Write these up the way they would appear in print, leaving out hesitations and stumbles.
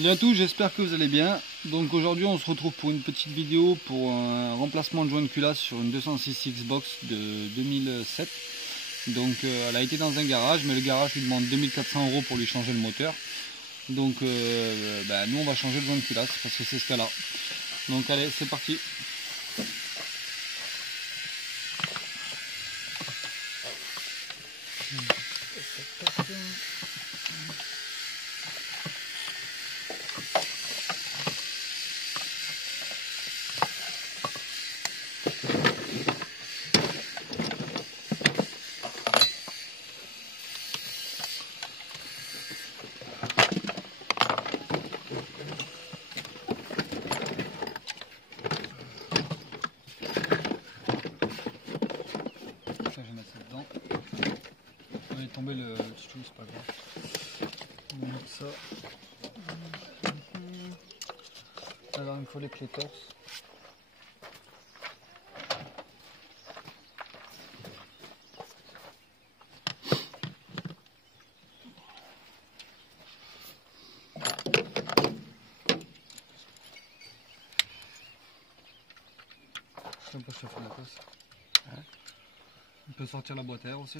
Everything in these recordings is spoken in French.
Salut à tous, j'espère que vous allez bien. Donc aujourd'hui on se retrouve pour une petite vidéo pour un remplacement de joint de culasse sur une 206 Xbox de 2007. Donc elle a été dans un garage, mais le garage lui demande 2400 € pour lui changer le moteur. Donc nous on va changer le joint de culasse parce que c'est ce qu'elle a. Donc allez, c'est parti. Je vais mettre ça dedans. On va tomber le chou, c'est pas grave. On va mettre ça. Alors il me faut les clés torses. Je sais pas si je fais la place. Ouais. On peut sortir la boîte à air aussi.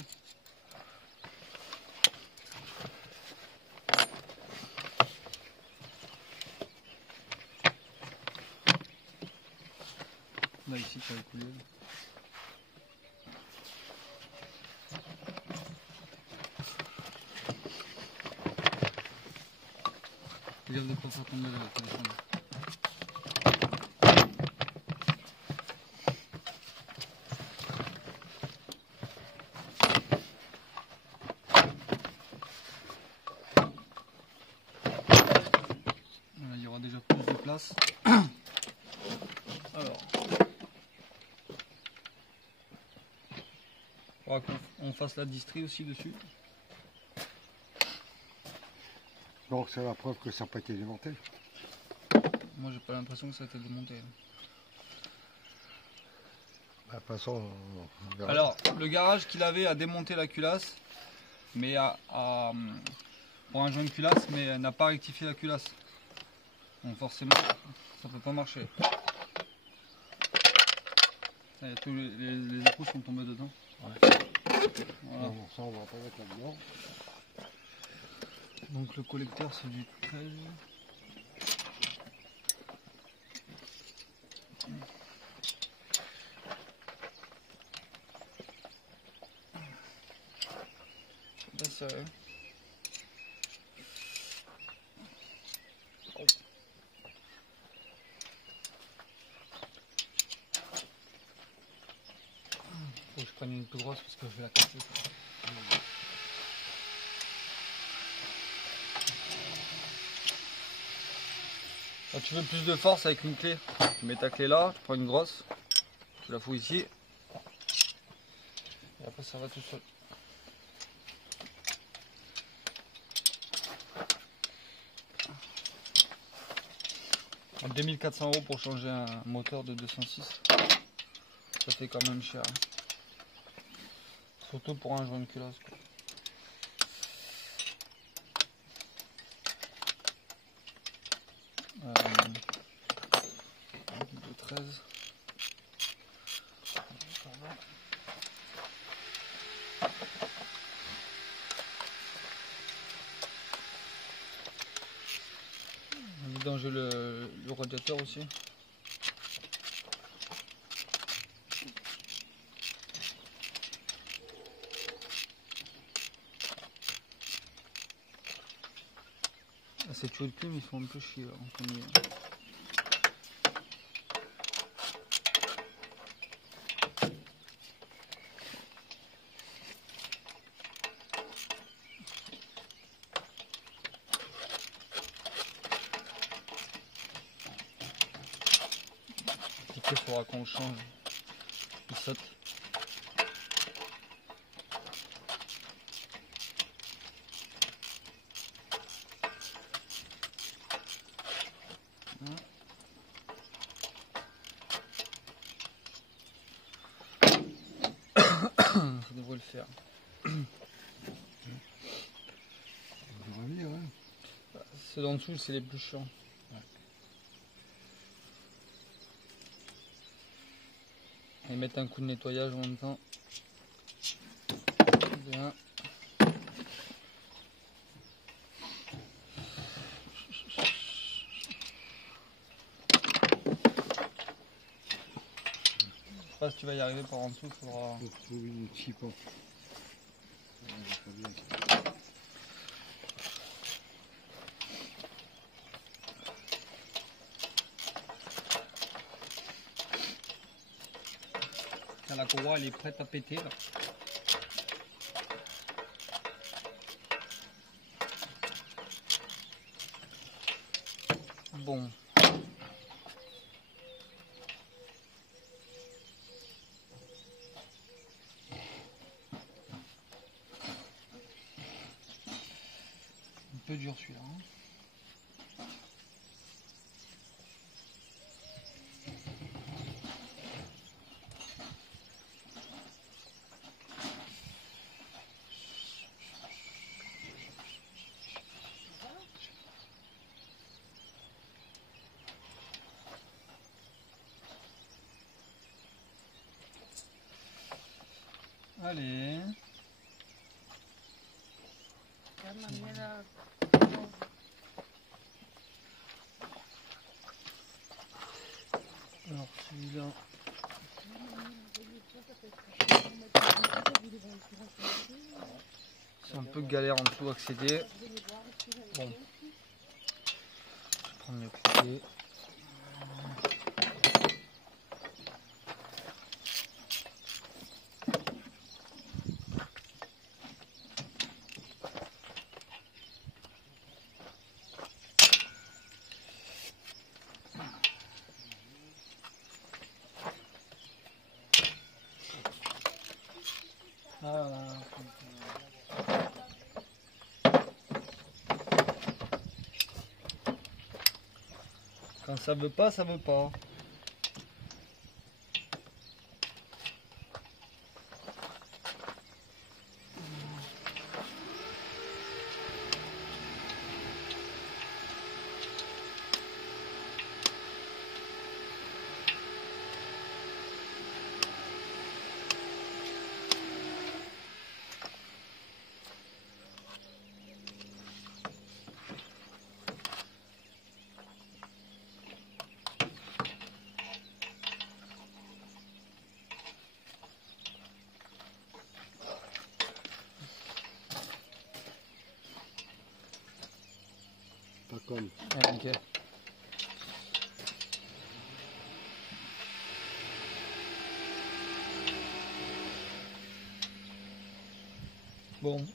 Là ici ça va couler. Regarde de pas faire tomber le téléphone. Voilà, il y aura déjà plus de place. Alors, il faudra qu'on fasse la distrie aussi dessus. Donc c'est la preuve que ça n'a pas été démonté. Moi j'ai pas l'impression que ça a été démonté. Bah, de toute façon, on verra. Alors, le garage qu'il avait a démonté la culasse, mais pour un joint de culasse, mais n'a pas rectifié la culasse. Donc forcément, ça peut pas marcher. Tous les écrous sont tombés dedans. Ouais. Voilà. Non, ça on va pas mettre là-dedans. Donc le collecteur c'est du 13. Là, c'est... Faut que je prenne une plus grosse parce que je vais la casser. Quand tu veux plus de force avec une clé, tu mets ta clé là, tu prends une grosse, tu la fous ici, et après ça va tout seul. En 2400 € pour changer un moteur de 206, ça fait quand même cher. Surtout pour un joint de culasse, quoi. De 13. Dedans j'ai le radiateur aussi. Ces tuyaux de clim ils font un peu chier là, en premier. Il faudra qu'on le change. Il saute. Ça devrait le faire. On verra bien, hein. Ceux d'en dessous, c'est les plus chiants. Et mettre un coup de nettoyage en même temps. Bien. Je sais pas si tu vas y arriver par en dessous, il faudra... Faut trouver une petite porte. La courroie elle est prête à péter là. Bon. Un peu dur celui-là. Hein. Allez. Alors celui-là. C'est un peu galère en dessous à accéder. Bon. Je vais prendre le pied. Voilà. Quand ça veut pas, ça veut pas. Pas comme. Ouais, nickel. Bon,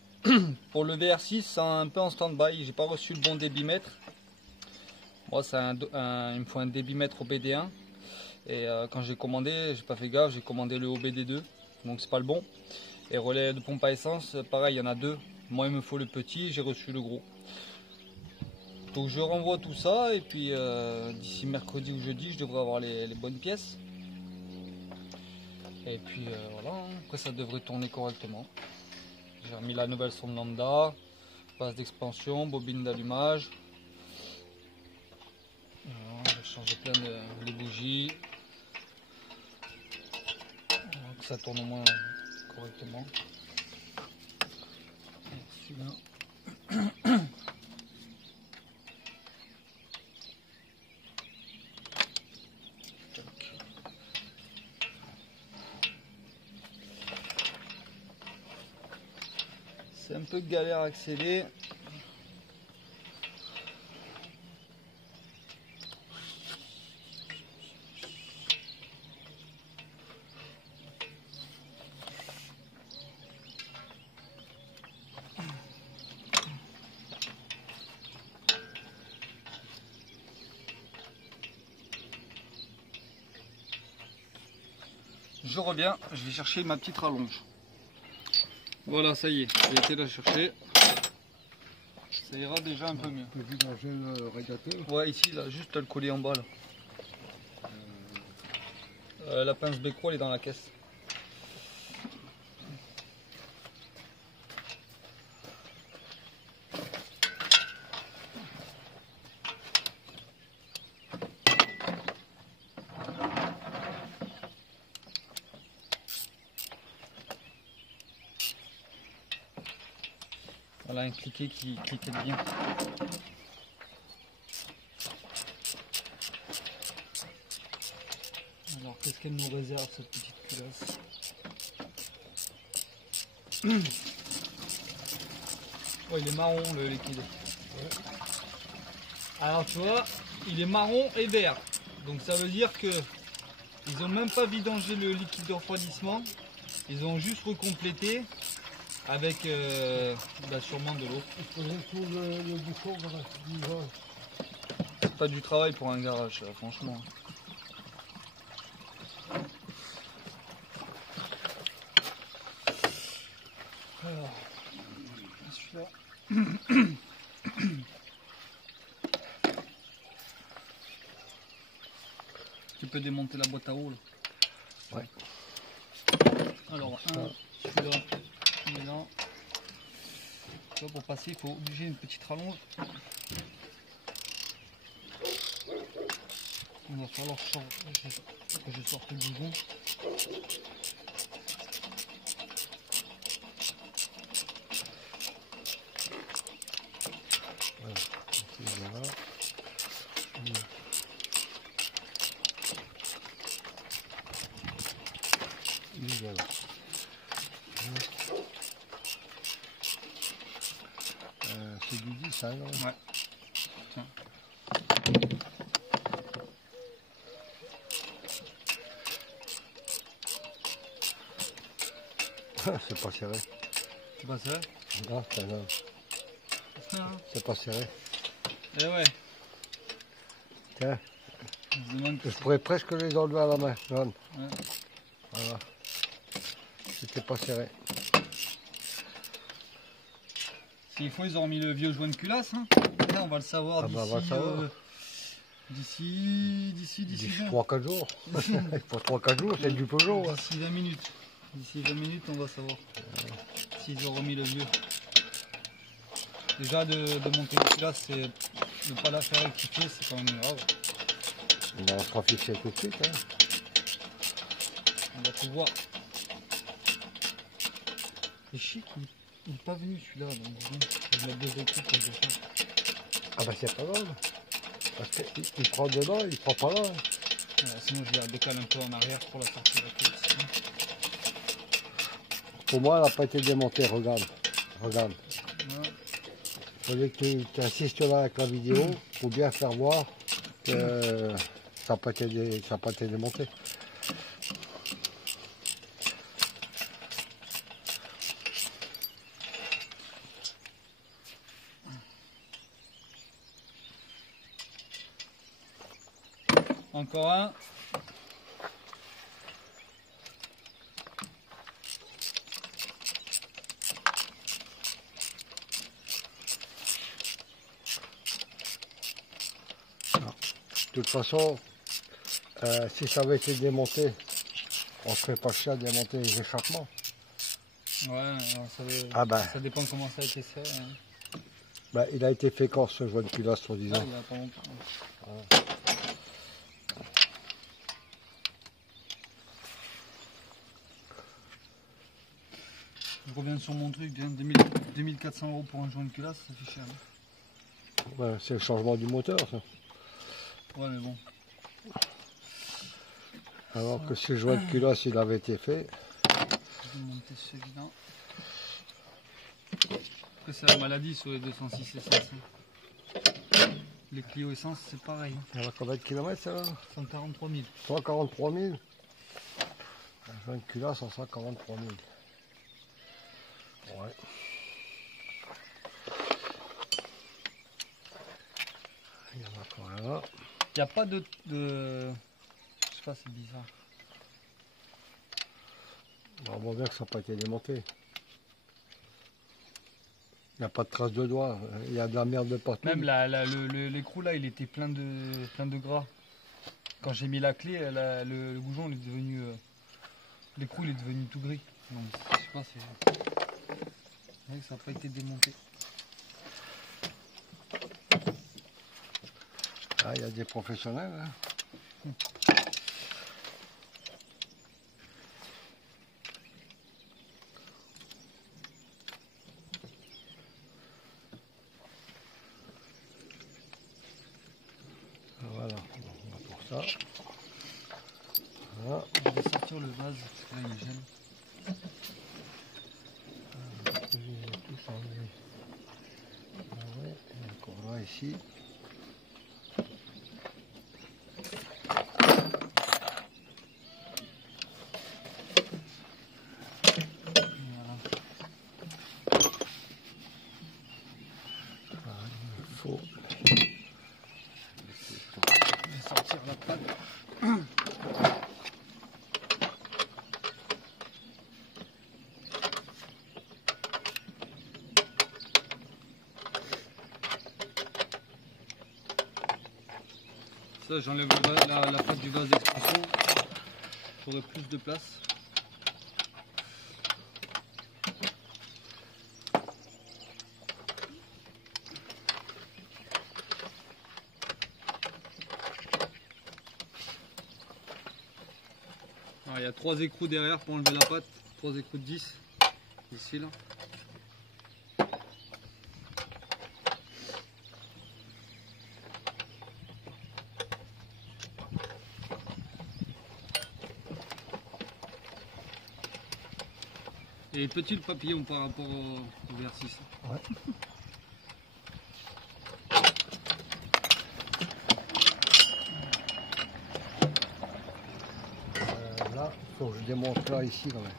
pour le VR6, c'est un peu en stand-by. J'ai pas reçu le bon débitmètre. Moi, il me faut un débitmètre au BD1. Et quand j'ai commandé, j'ai pas fait gaffe, j'ai commandé le OBD2, donc c'est pas le bon. Et relais de pompe à essence, pareil, il y en a deux. Moi, il me faut le petit, j'ai reçu le gros. Donc je renvoie tout ça et puis d'ici mercredi ou jeudi, je devrais avoir les bonnes pièces. Et puis voilà, après ça devrait tourner correctement. J'ai remis la nouvelle sonde lambda, base d'expansion, bobine d'allumage. J'ai changé plein de bougies. Que ça tourne au moins correctement. Celui-là. C'est un peu galère à accéder. Je reviens, je vais chercher ma petite rallonge. Voilà, ça y est, j'ai été la chercher. Ça ira déjà un peu mieux. Tu peux vidanger le radiateur? Ouais, ici, là, juste le collier en bas. Là. La pince Becro, elle est dans la caisse. Voilà un cliquet qui cliquait bien. Alors qu'est-ce qu'elle nous réserve cette petite culasse? Oh, il est marron le liquide. Alors tu vois, il est marron et vert. Donc ça veut dire que ils ont même pas vidangé le liquide de refroidissement. Ils ont juste recomplété avec sûrement de l'eau. Il faudrait tout le bouchon dans la vide. C'est pas du travail pour un garage, ça, franchement. Alors, celui-là. Tu peux démonter la boîte à eau là. Ouais. Alors, celui-là, il est là. Tu vois, pour passer, il faut obliger une petite rallonge. Il va falloir que je sorte le bouton. Voilà. Voilà. C'est du 10, hein, non? Ouais. Tiens. C'est pas serré. C'est pas ça? Non, c'est pas serré. Eh ouais. Tiens, Je je pourrais presque les enlever à la main. Jaune. Ouais. Voilà. C'était pas serré. S'il faut, ils ont remis le vieux joint de culasse. Hein. Là, on va le savoir d'ici 3-4 jours. Pour 3-4 jours, c'est du Peugeot. Hein. D'ici 20 minutes. D'ici 20 minutes, on va savoir s'ils ont remis le vieux. Déjà, de monter le culasse, c'est ne pas la faire rectifier, c'est quand même grave. On va pas fixer tout de suite. Hein. On va tout voir. C'est chic, il n'est pas venu celui-là. Donc je vais mettre 2 équipes pour ça. Ah bah c'est pas grave. Parce qu'il prend dedans, il prend pas là. Alors, sinon, je vais la décaler un peu en arrière pour la sortir de la clé. Pour moi, elle n'a pas été démontée, regarde. Regarde. Ouais. Il fallait que tu insistes là avec la vidéo pour bien faire voir que ça n'a pas été démonté. Encore un. De toute façon, si ça avait été démonté, on ne ferait pas chier à démonter les échappements. Ouais, ça dépend comment ça a été fait. Hein. Bah, il a été fait quand ce joint de culasse, soi-disant? Il y a pas longtemps. Voilà. Je reviens sur mon truc, 2400 € pour un joint de culasse, ça fait cher. Hein. Ouais, c'est le changement du moteur, ça. Ouais, mais bon. Alors que si le joint de culasse il avait été fait. Je vais monter celui-là. Après, c'est la maladie sur les 206 essence. Les Clio essence, c'est pareil. Il y a combien de kilomètres ça va? 143 000. 143 000. Un joint de culasse en 143 000. Ouais. Il y en a encore un là. Il n'y a pas de... Je sais pas, c'est bizarre. On voit bien que ça n'a pas été démonté. Il n'y a pas de traces de doigts. Il y a de la merde de partout. Même l'écrou là, il était plein de gras. Quand j'ai mis la clé, le goujon il est devenu... l'écrou il est devenu tout gris. Donc, je sais pas, c'est vrai que ça n'a pas été démonté. Ah, il y a des professionnels. Hein. Voilà, on va pour ça. Voilà. Je vais sortir le vase, parce que là il gêne. Je vais tout changer. Ah ouais, et encore là ici. Faut Sortir la pâte. Ça, j'enlève la pâte du vase d'expression. J'aurai plus de place. Alors, il y a 3 écrous derrière pour enlever la pâte, 3 écrous de 10 ici là. Et petit le papillon par rapport au VR6. Ouais. Là, il faut que je démonte là ici quand même.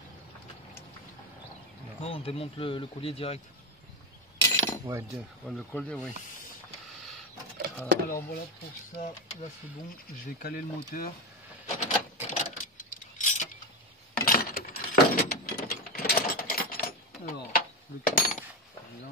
Non, on démonte le collier direct. Ouais, le collier, oui. Alors voilà pour ça, là c'est bon, je vais caler le moteur. Alors, le cul, là.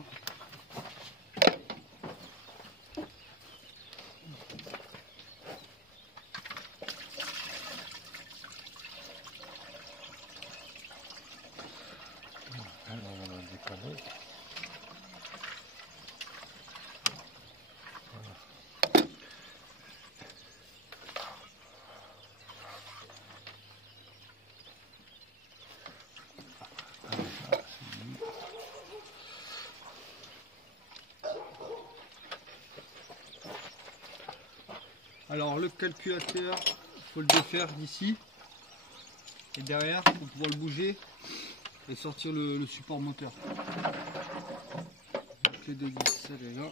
Alors on va décaler. Alors le calculateur, il faut le défaire d'ici et derrière pour pouvoir le bouger et sortir le support moteur. La clé de 10, elle est là.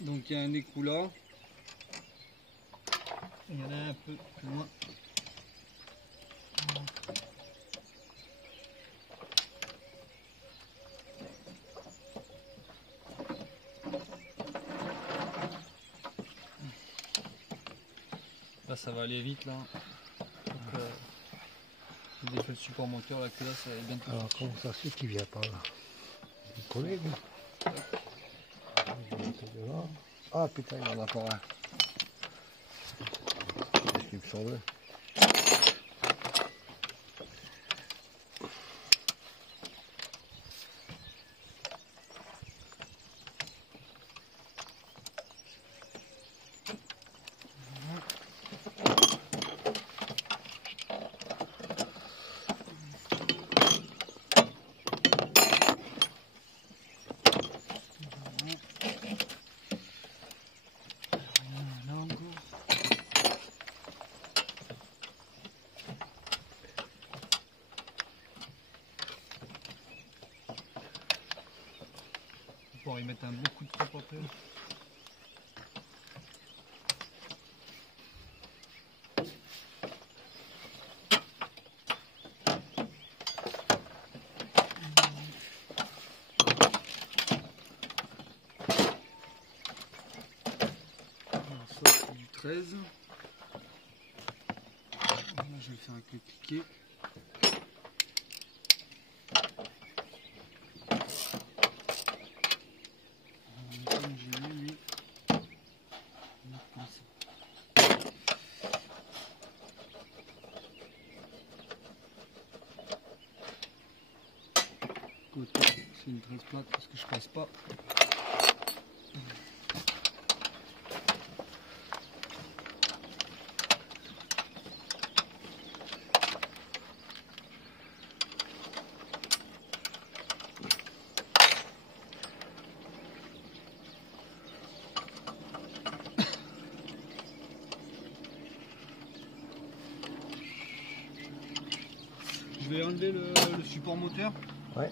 Donc il y a un écrou là. Il y en a un peu plus loin. Là ça va aller vite là. Donc, je défais le support moteur, la culasse elle est bientôt. Alors comment ça se fait qu'il vient pas là? Le collègue. Ah putain, il y en a encore un. C'est ce qu'il me semblait. Pour y mettre un bon coup de propre après. Alors ça c'est du 13. Là je vais faire avec le cliquet. C'est une 13 plate parce que je passe pas. vais enlever le support moteur. Ouais.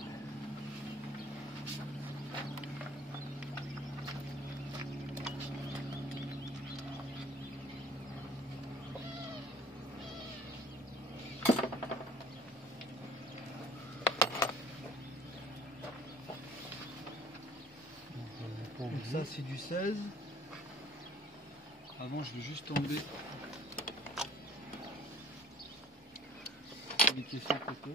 Donc ça c'est du 16. Avant je vais juste enlever les caissons de côté.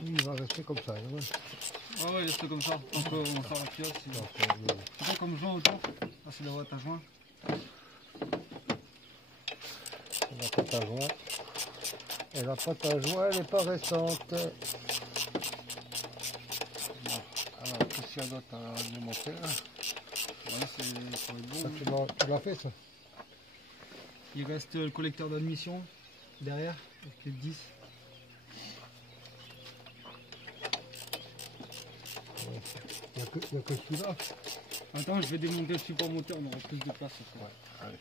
Lui, il va rester comme ça. Ouais. Ah ouais, il reste comme ça. Donc on sort la pièce. C'est pas comme joint autour. Ah, c'est la boîte à joint. La pâte à joint. Et la pâte à joint, elle n'est pas récente. Bon. Alors, qu'est-ce qu'il y a d'autre à démonter là? Ouais, c'est Ça, bon. tu l'as fait ça? Il reste le collecteur d'admission derrière, avec les 10. Il n'y a que celui-là. Attends, je vais démonter le support moteur, on aura plus de place. Ouais, allez.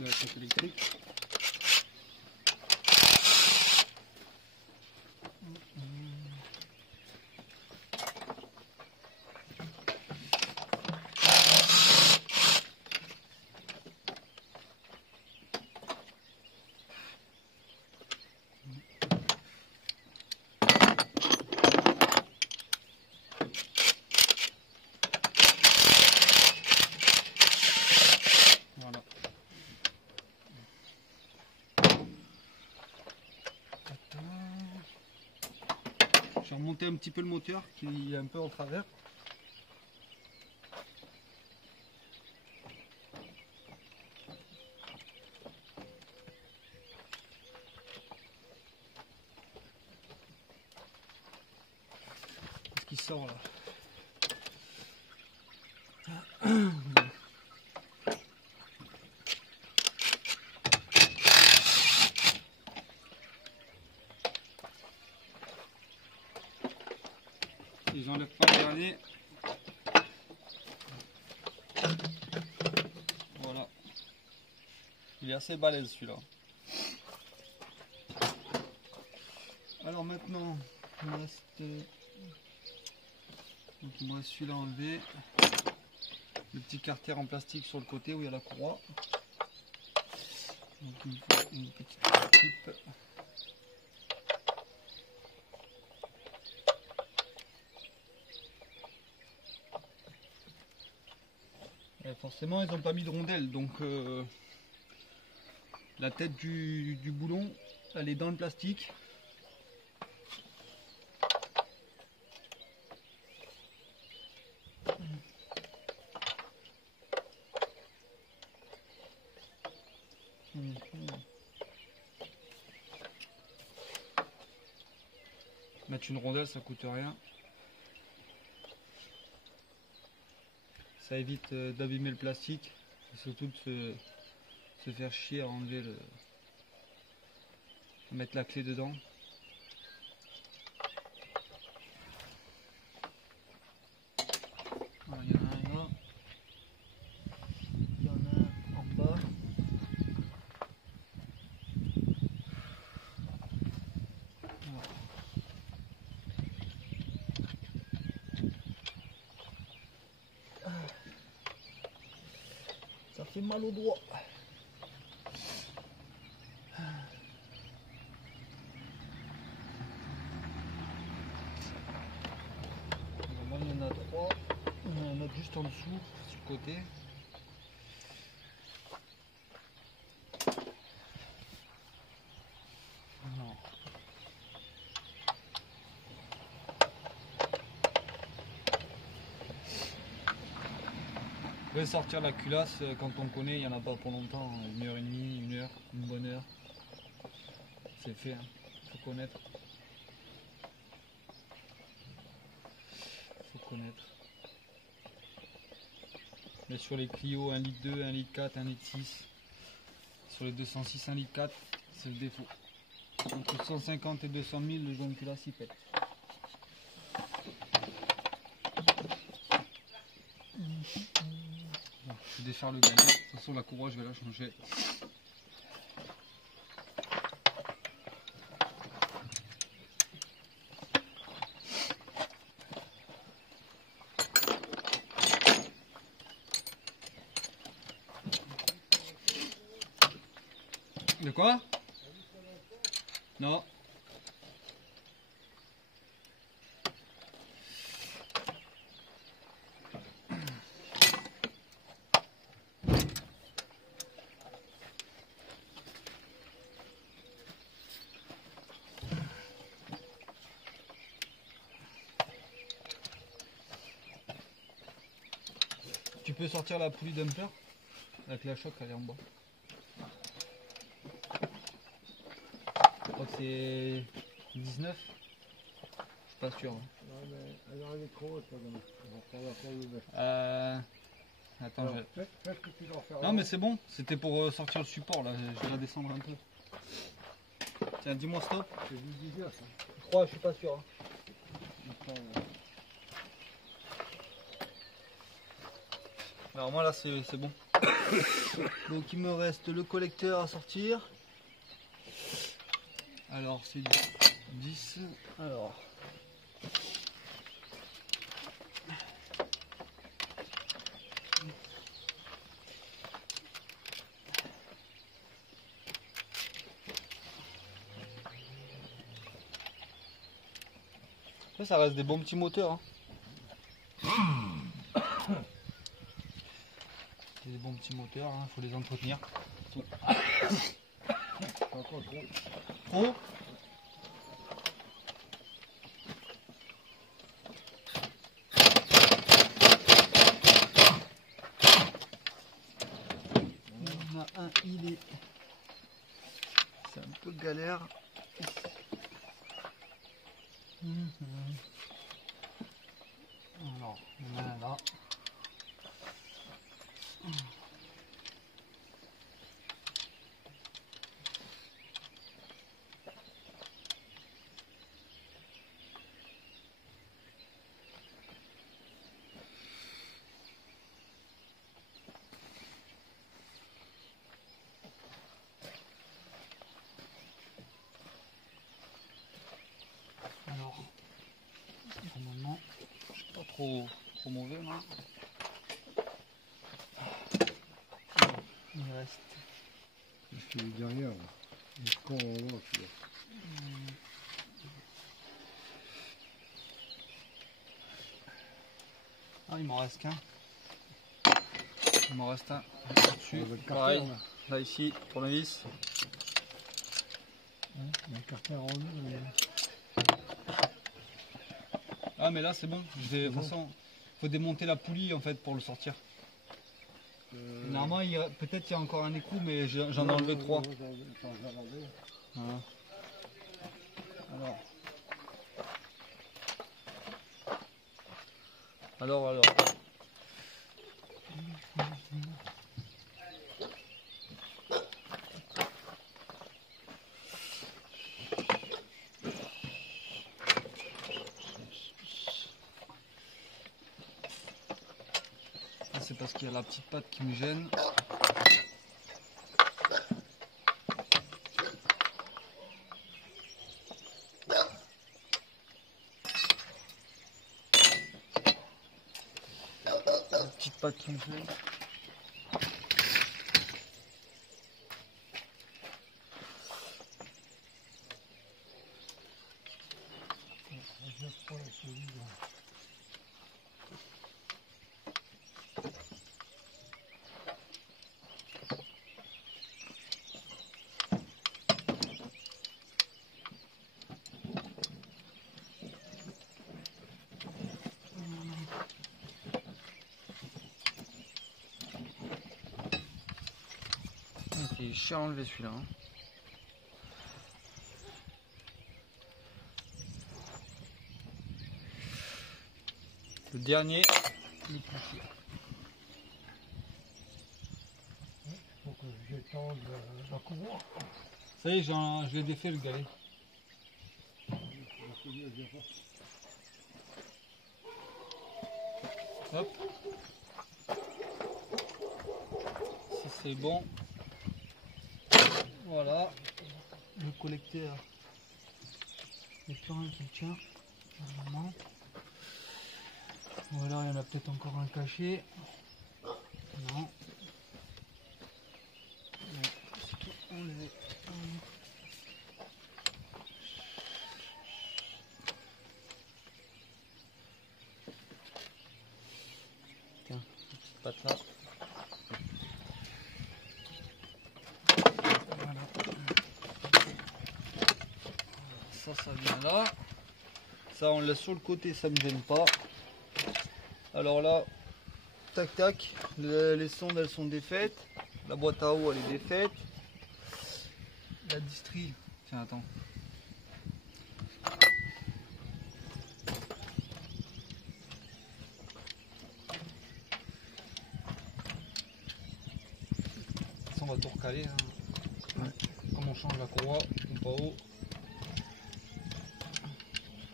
La chaîne électrique. Voilà. Je vais remonter un petit peu le moteur qui est un peu en travers. Qu'est-ce qui sort là? Et j'enlève pas le dernier. Voilà. Il est assez balèze celui-là. Alors maintenant, il me reste, donc il me reste celui-là enlevé. Le petit carter en plastique sur le côté où il y a la courroie. Donc il me faut une petite clip. Et forcément ils n'ont pas mis de rondelle, donc la tête du boulon elle est dans le plastique. Mettre une rondelle ça coûte rien. Ça évite d'abîmer le plastique et surtout de se faire chier à enlever à mettre la clé dedans. Alors, il y en a un là, il y en a un en bas. Voilà. Ça fait mal au doigt. Normalement il y en a 3. Il y en a un autre juste en dessous, sur le côté. Non. Vous pouvez sortir la culasse quand on connaît, il n'y en a pas pour longtemps, 1h30, une heure, une bonne heure. c'est fait, hein. Faut connaître. Faut connaître. Mais sur les Clio 1 litre 2, 1 litre 4, 1 litre 6, sur les 206, 1 litre 4, c'est le défaut. Entre 150 et 200 000, le jaune culasse il pète. Bon, je décharge le galet. De toute façon, la courroie, je vais la changer. De quoi? Non. Tu peux sortir la poulie dumper avec la choc, elle est en bas. Je crois que c'est 19. Je suis pas sûr. Hein. Non, mais elle est trop haute, madame. On va prendre la forme de... Attends, Alors, fais ce que tu dois faire. non mais c'est bon, c'était pour sortir le support là, je vais la descendre un peu. Tiens, dis-moi stop. C'est du 19, hein. Je crois, je suis pas sûr. Hein. Alors moi là c'est bon. Donc il me reste le collecteur à sortir. Alors c'est 10. Alors. Ça reste des bons petits moteurs. Hein. C'est des bons petits moteurs, hein. Faut les entretenir. Encore trop. Trop? On a un, il est... C'est un peu galère. Alors, on a un là. Alors, normalement, je suis pas trop mauvais là. Alors, il reste. Qu'est-ce qu'il est derrière là? Il est con en haut, celui-là. Ah, il m'en reste qu'un. Il m'en reste un dessus. On va le Pareil, carter, là ici, tournevis. Il y a un carter en haut, mais... Ah mais là c'est bon, de toute façon, faut démonter la poulie en fait pour le sortir. Normalement peut-être il y a encore un écrou mais j'en ai enlevé 3. Voilà. Alors. C'est parce qu'il y a la petite patte qui me gêne. La petite patte qui me gêne. C'est chiant à enlever celui-là. Hein. Le dernier, le plus fier. Faut que j'étende la courroie. Ça y est, je l'ai défait le galet. Hop. Ça c'est bon. Voilà. Le collecteur. Il n'y a plus rien qui le tient. Normalement. Ou alors il y en a peut-être encore un caché. Non. Ouais, c'est tout enlevé. Tiens, une petite patte là. Voilà. Ça vient là. Ça on le laisse sur le côté, ça me gêne pas. Alors là, tac tac, les sondes elles sont défaites. La boîte à eau elle est défaite. La distrie, tiens attends. On va tout recaler. Hein. Ouais. Comme on change la courroie, pompe à eau.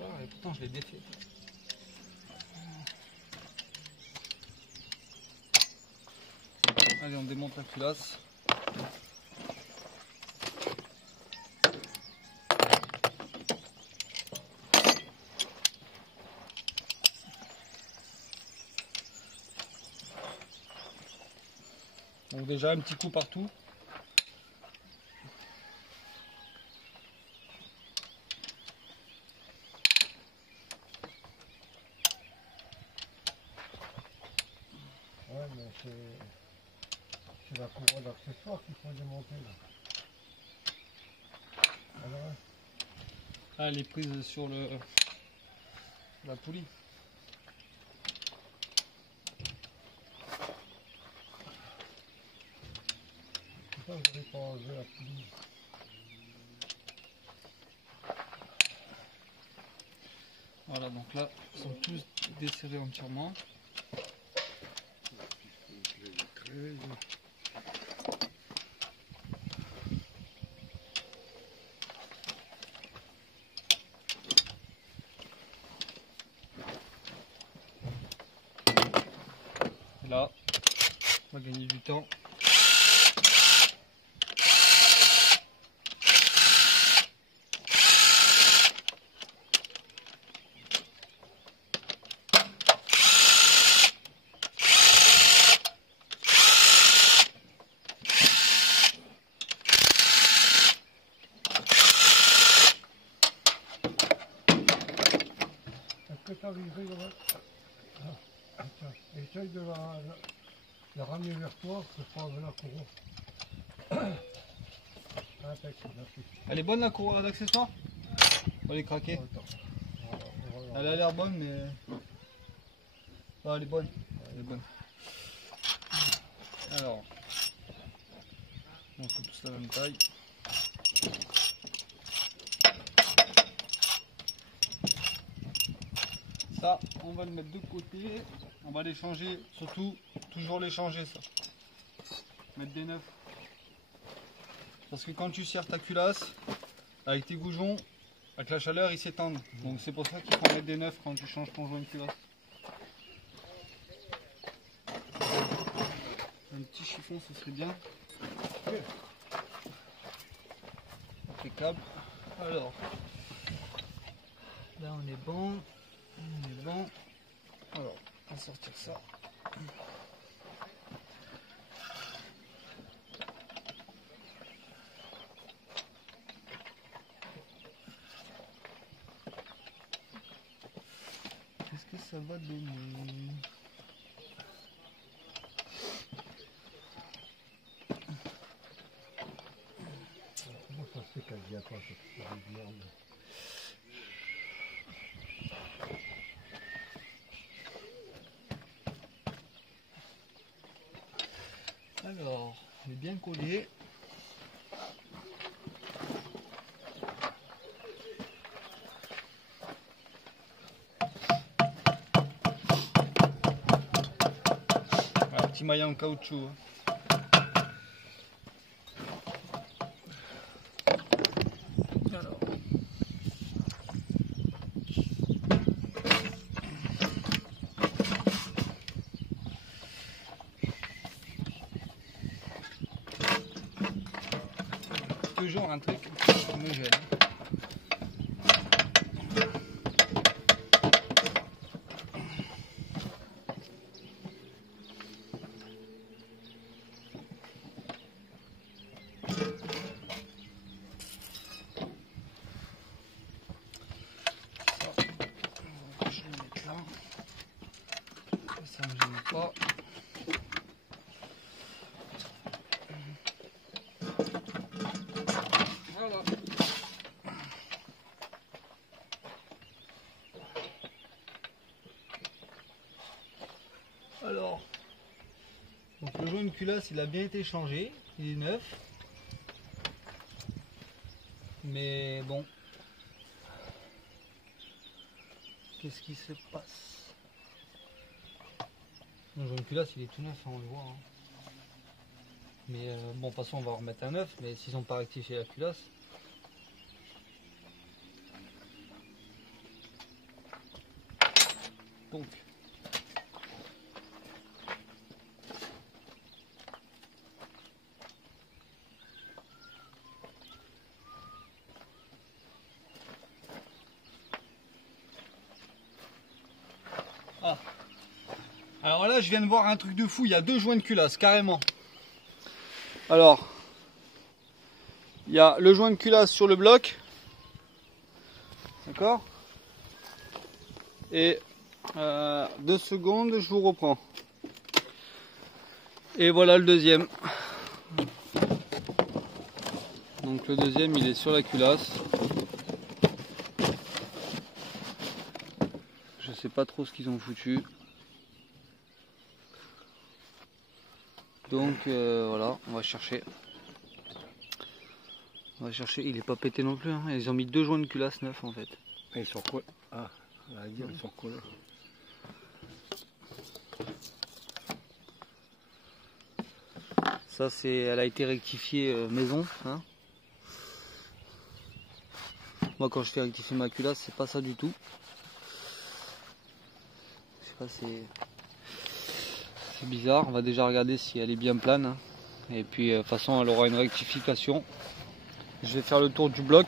Ah, et pourtant je l'ai défait. Allez, on démonte la culasse. Donc déjà un petit coup partout. Ouais, mais c'est la courroie d'accessoires qu'il faut démonter là. Alors, ouais. Ah, elle est prise sur la poulie. Pourquoi je n'aurais pas enlevé la poulie? Voilà, donc là, ils sont tous desserrés entièrement. Et là, on va gagner du temps. Est-ce que tu as visé là? Essaye de la ramener vers toi, que je prends la courroie. Impec, merci. Elle est bonne la courroie d'accessoires? On va les craquer. Elle a l'air bonne, mais... Ah, elle est bonne. Elle est bonne. Alors, on fait tous la même taille. Ça, on va le mettre de côté. On va les changer, surtout, toujours les changer ça. Mettre des neufs. Parce que quand tu serres ta culasse, avec tes goujons, avec la chaleur, ils s'étendent. Donc c'est pour ça qu'il faut mettre des neufs quand tu changes ton joint de culasse. Un petit chiffon, ce serait bien. Impeccable. Alors, là on est bon. On est bon. Alors, on va sortir ça. Qu'est-ce que ça va donner? Comment ça se fait qu'elle vient pas cette merde? Alors, on est bien collé. petit maillet en caoutchouc. Alors. Toujours un truc qui me gêne. Ça me gêne pas. Voilà. Alors, donc le jaune culasse, il a bien été changé, il est neuf. Mais bon, qu'est-ce qui se passe? Le jaune culasse, il est tout neuf, hein, on le voit. Hein. Mais bon, de toute façon, on va remettre un neuf, mais s'ils n'ont pas rectifié la culasse. Donc, ah. Alors là, je viens de voir un truc de fou, il y a deux joints de culasse, carrément. Alors, il y a le joint de culasse sur le bloc, d'accord? Et 2 secondes, je vous reprends. Et voilà le deuxième. Donc le deuxième, il est sur la culasse. Je sais pas trop ce qu'ils ont foutu. Donc voilà, on va chercher. On va chercher, il est pas pété non plus. Hein. Ils ont mis deux joints de culasse neufs en fait. Ils sont collés. Ah, on va dire, ils sont collés. Ça c'est, elle a été rectifiée maison. Hein. Moi quand je fais rectifier ma culasse, c'est pas ça du tout. Je sais pas, c'est bizarre. On va déjà regarder si elle est bien plane. Hein. Et puis de toute façon, elle aura une rectification. Je vais faire le tour du bloc.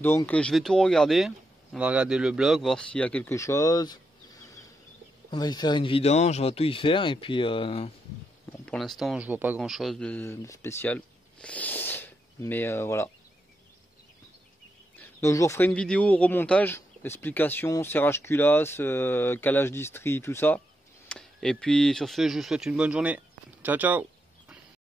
Donc je vais tout regarder. On va regarder le bloc, voir s'il y a quelque chose. On va y faire une vidange, on va tout y faire. Et puis bon, pour l'instant, je vois pas grand chose de spécial. Mais voilà. Donc je vous referai une vidéo au remontage. Explication, serrage culasse, calage d'istrie, tout ça. Et puis sur ce, je vous souhaite une bonne journée. Ciao, ciao!